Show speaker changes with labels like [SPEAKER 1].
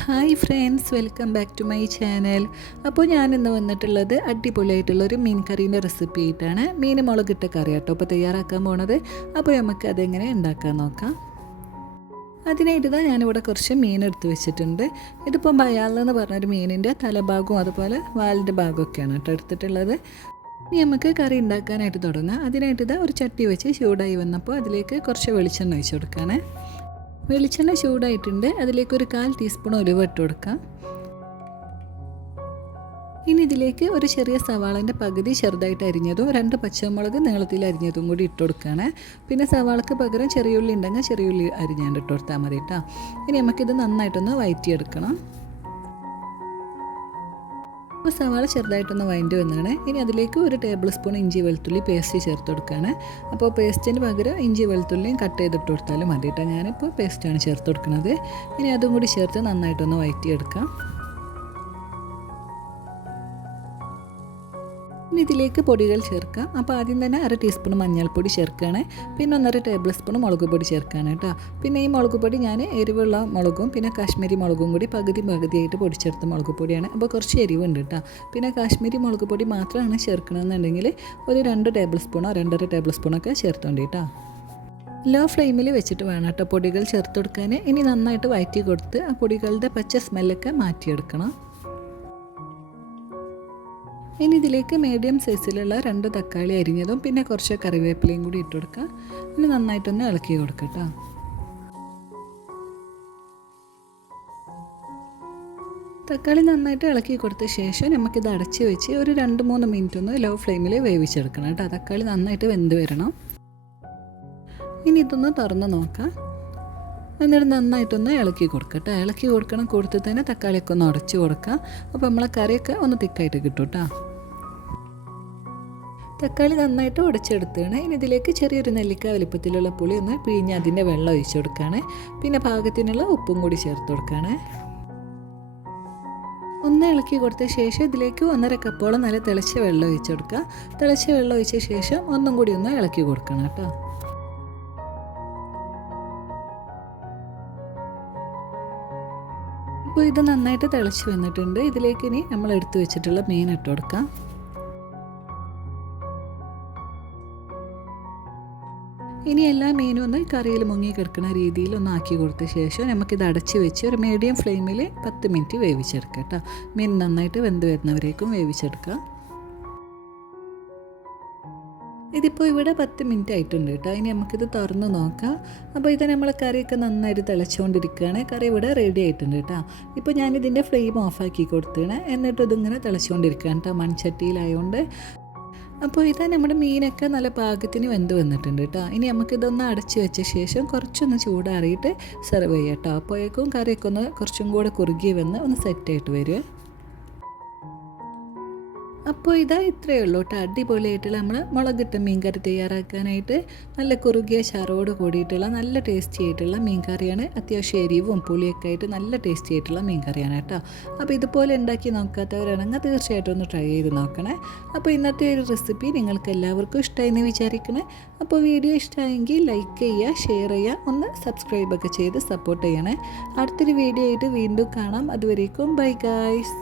[SPEAKER 1] Hi friends welcome back to my channel അപ്പോൾ ഞാൻ ഇന്ന് വന്നിട്ടുള്ളത് അടിപൊളിയായിട്ടുള്ള ഒരു മീൻ കറീന്റെ റെസിപ്പി ആയിട്ടാണ്. മീൻ മുളകിട്ട കറി കേട്ടോ അപ്പോൾ തയ്യാറാക്കാൻ പോണത്. അപ്പോൾ നമുക്ക് അതെങ്ങനെ ഉണ്ടാക്കാൻ നോക്കാം. അതിനായിട്ട് തന്നെ ഞാനിവിടെ കുറച്ച് മീൻ എടുത്ത് വെച്ചിട്ടുണ്ട്. ഇതിപ്പം ബയാലെന്ന് പറഞ്ഞൊരു മീനിന്റെ തലഭാഗവും അതുപോലെ വാലിന്റെ ഭാഗമൊക്കെയാണ് കേട്ടോ എടുത്തിട്ടുള്ളത്. ഇനി നമുക്ക് കറി ഉണ്ടാക്കാനായിട്ട് തുടങ്ങാം. അതിനായിട്ട് ഇതാ ഒരു ചട്ടി വെച്ച് ചൂടായി വന്നപ്പോൾ അതിലേക്ക് കുറച്ച് വെളിച്ചെണ്ണ ഒഴിച്ച് കൊടുക്കാനേ വെളിച്ചെണ്ണ ചൂടായിട്ടുണ്ട്. അതിലേക്ക് ഒരു കാൽ ടീസ്പൂൺ ഉലുവ ഇട്ട് കൊടുക്കാം. ഇനി ഇതിലേക്ക് ഒരു ചെറിയ സവാളന്റെ പകുതി ചെറുതായിട്ട് അരിഞ്ഞതും രണ്ട് പച്ചമുളക് നീളത്തിൽ അരിഞ്ഞതും കൂടി ഇട്ട് കൊടുക്കുകയാണ്. പിന്നെ സവാളക്ക് പകരം ചെറിയുള്ളി ഉണ്ടെങ്കിൽ ചെറിയുള്ളി അരിഞ്ഞാണ്ട് ഇട്ട് കൊടുത്താൽ മതി കേട്ടോ. ഇനി നമുക്കിത് നന്നായിട്ടൊന്ന് വയറ്റിയെടുക്കണം. അപ്പോൾ സവാള ചെറുതായിട്ടൊന്ന് വഴണ്ടി വന്നാണ്. ഇനി അതിലേക്ക് ഒരു ടേബിൾ സ്പൂൺ ഇഞ്ചി വെളുത്തുള്ളി പേസ്റ്റ് ചേർത്ത് കൊടുക്കുകയാണ് അപ്പോൾ പേസ്റ്റിന് പകരം ഇഞ്ചി വെളുത്തുള്ളിയും കട്ട് ചെയ്തിട്ട് കൊടുത്താലും മതി കേട്ടോ ഞാനിപ്പോൾ പേസ്റ്റാണ് ചേർത്ത് കൊടുക്കുന്നത് ഇനി അതും കൂടി ചേർത്ത് നന്നായിട്ടൊന്ന് വഴറ്റിയെടുക്കാം. ഇനി ഇതിലേക്ക് പൊടികൾ ചേർക്കാം. അപ്പോൾ ആദ്യം തന്നെ അര ടീസ്പൂൺ മഞ്ഞൾപ്പൊടി ചേർക്കുകയാണ്. പിന്നെ ഒന്നര ടേബിൾ സ്പൂൺ മുളക് പൊടി ചേർക്കുകയാണ് കേട്ടോ. പിന്നെ ഈ മുളക് പൊടി ഞാൻ എരിവുള്ള മുളകും പിന്നെ കാശ്മീരി മുളകും കൂടി പകുതി പകുതിയായിട്ട് പൊടിച്ചെടുത്ത മുളക് പൊടിയാണ്. അപ്പോൾ കുറച്ച് എരിവുണ്ട് കേട്ടോ. പിന്നെ കാശ്മീരി മുളക് പൊടി മാത്രമാണ് ചേർക്കണമെന്നുണ്ടെങ്കിൽ ഒരു രണ്ട് ടേബിൾ സ്പൂണോ രണ്ടര ടേബിൾ സ്പൂണൊക്കെ ചേർത്തോണ്ട് കേട്ടോ. ലോ ഫ്ലെയിമിൽ വെച്ചിട്ട് വേണം കേട്ടോ പൊടികൾ ചേർത്ത് കൊടുക്കാൻ. ഇനി നന്നായിട്ട് വയറ്റി കൊടുത്ത് ആ പൊടികളുടെ പച്ച സ്മെല്ലൊക്കെ മാറ്റിയെടുക്കണം. ഇനി ഇതിലേക്ക് മീഡിയം സൈസിലുള്ള രണ്ട് തക്കാളി അരിഞ്ഞതും പിന്നെ കുറച്ച് കറിവേപ്പിലയും കൂടി ഇട്ട് കൊടുക്കുക. ഇനി നന്നായിട്ടൊന്ന് ഇളക്കി കൊടുക്കുക കൊടുക്കട്ടോ തക്കാളി നന്നായിട്ട് ഇളക്കി കൊടുത്ത ശേഷം നമുക്കിത് അടച്ച് വെച്ച് ഒരു രണ്ട് മൂന്ന് മിനിറ്റ് ഒന്ന് ലോ ഫ്ലെയിമിൽ വേവിച്ചെടുക്കണം കേട്ടോ. തക്കാളി നന്നായിട്ട് വെന്ത് വരണം. ഇനി ഇതൊന്ന് തുറന്ന് നോക്കാം. എന്നിട്ട് നന്നായിട്ടൊന്ന് ഇളക്കി കൊടുക്കുക കേട്ടോ. ഇളക്കി കൊടുക്കണം. കൊടുത്ത് തന്നെ തക്കാളിയൊക്കെ ഒന്ന് ഉടച്ച് കൊടുക്കുക അപ്പോൾ നമ്മളെ കറിയൊക്കെ ഒന്ന് തിക്കായിട്ട് കിട്ടും കേട്ടോ. തക്കാളി നന്നായിട്ട് ഉടച്ചെടുത്താണ്. ഇനി ഇതിലേക്ക് ചെറിയൊരു നെല്ലിക്ക വലിപ്പത്തിലുള്ള പുളി ഒന്ന് പിഴിഞ്ഞ് അതിന്റെ വെള്ളം ഒഴിച്ചു കൊടുക്കുകയാണ് പിന്നെ പാകത്തിനുള്ള ഉപ്പും കൂടി ചേർത്ത് കൊടുക്കുകയാണ് ഒന്ന് ഇളക്കി കൊടുത്ത ശേഷം ഇതിലേക്ക് ഒന്നര കപ്പോളം നല്ല തിളച്ച വെള്ളം ഒഴിച്ചു കൊടുക്കുക. തിളച്ച വെള്ളം ഒഴിച്ച ശേഷം ഒന്നും കൂടി ഒന്ന് ഇളക്കി കൊടുക്കണം കേട്ടോ. ഇപ്പോൾ ഇത് നന്നായിട്ട് തിളച്ച് വന്നിട്ടുണ്ട്. ഇതിലേക്ക് ഇനി നമ്മൾ എടുത്തു വെച്ചിട്ടുള്ള മീൻ ഇട്ട് കൊടുക്കാം. ഇനി എല്ലാ മീനും ഒന്ന് കറിയിൽ മുങ്ങി കിടക്കുന്ന രീതിയിൽ ഒന്ന് ആക്കി കൊടുത്ത ശേഷം നമുക്കിത് അടച്ച് വെച്ച് ഒരു മീഡിയം ഫ്ലെയിമിൽ പത്ത് മിനിറ്റ് വേവിച്ചെടുക്കാം കേട്ടോ. മീൻ നന്നായിട്ട് വെന്ത് വരുന്നവരേക്കും വേവിച്ചെടുക്കാം. ഇതിപ്പോൾ ഇവിടെ പത്ത് മിനിറ്റ് ആയിട്ടുണ്ട് കേട്ടോ. ഇനി നമുക്കിത് തുറന്ന് നോക്കാം. അപ്പോൾ ഇത് നമ്മൾ കറിയൊക്കെ നന്നായിട്ട് തിളച്ചുകൊണ്ടിരിക്കുകയാണ് കറി ഇവിടെ റെഡി ആയിട്ടുണ്ട് കേട്ടോ. ഇപ്പോൾ ഞാനിതിന്റെ ഫ്ലെയിം ഓഫാക്കി കൊടുത്തതാണ്. എന്നിട്ട് ഇതിങ്ങനെ തിളച്ചുകൊണ്ടിരിക്കുകയാണ് കേട്ടോ മൺചട്ടിയിലായതുകൊണ്ട് അപ്പോൾ ഇതാ നമ്മുടെ മീനൊക്കെ നല്ല പാകത്തിന് വെന്ത് വന്നിട്ടുണ്ട് കേട്ടോ. ഇനി നമുക്കിതൊന്ന് അടച്ച് വെച്ച ശേഷം കുറച്ചൊന്ന് ചൂടാറിയിട്ട് സെർവ് ചെയ്യാം കേട്ടോ. അപ്പോഴേക്കും കറിയൊക്കെ ഒന്ന് കുറച്ചും കൂടെ കുറുകി വന്ന് ഒന്ന് സെറ്റായിട്ട് വരും. അപ്പോൾ ഇതാ ഇത്രയേ ഉള്ളൂ കേട്ടോ. അടിപൊളിയായിട്ടുള്ള നമ്മൾ മുളകിട്ട മീൻകറി തയ്യാറാക്കാനായിട്ട് നല്ല കുറുകിയ ചാറോട് കൂടിയിട്ടുള്ള നല്ല ടേസ്റ്റി ആയിട്ടുള്ള മീൻകറിയാണ്. അത്യാവശ്യം എരിവും പുളിയൊക്കെ ആയിട്ട് നല്ല ടേസ്റ്റി ആയിട്ടുള്ള മീൻകറിയാണ് കേട്ടോ. അപ്പോൾ ഇതുപോലെ ഉണ്ടാക്കി നോക്കാത്തവരാണെങ്കിൽ തീർച്ചയായിട്ടും ഒന്ന് ട്രൈ ചെയ്ത് നോക്കണേ. അപ്പോൾ ഇന്നത്തെ ഒരു റെസിപ്പി നിങ്ങൾക്ക് എല്ലാവർക്കും ഇഷ്ടമായി എന്ന് വിചാരിക്കണേ. അപ്പോൾ വീഡിയോ ഇഷ്ടമായെങ്കിൽ ലൈക്ക് ചെയ്യുക ഷെയർ ചെയ്യുക ഒന്ന് സബ്സ്ക്രൈബൊക്കെ ചെയ്ത് സപ്പോർട്ട് ചെയ്യണേ. അടുത്തൊരു വീഡിയോ ആയിട്ട് വീണ്ടും കാണാം. അതുവരേക്കും ബൈ ഗായ്സ്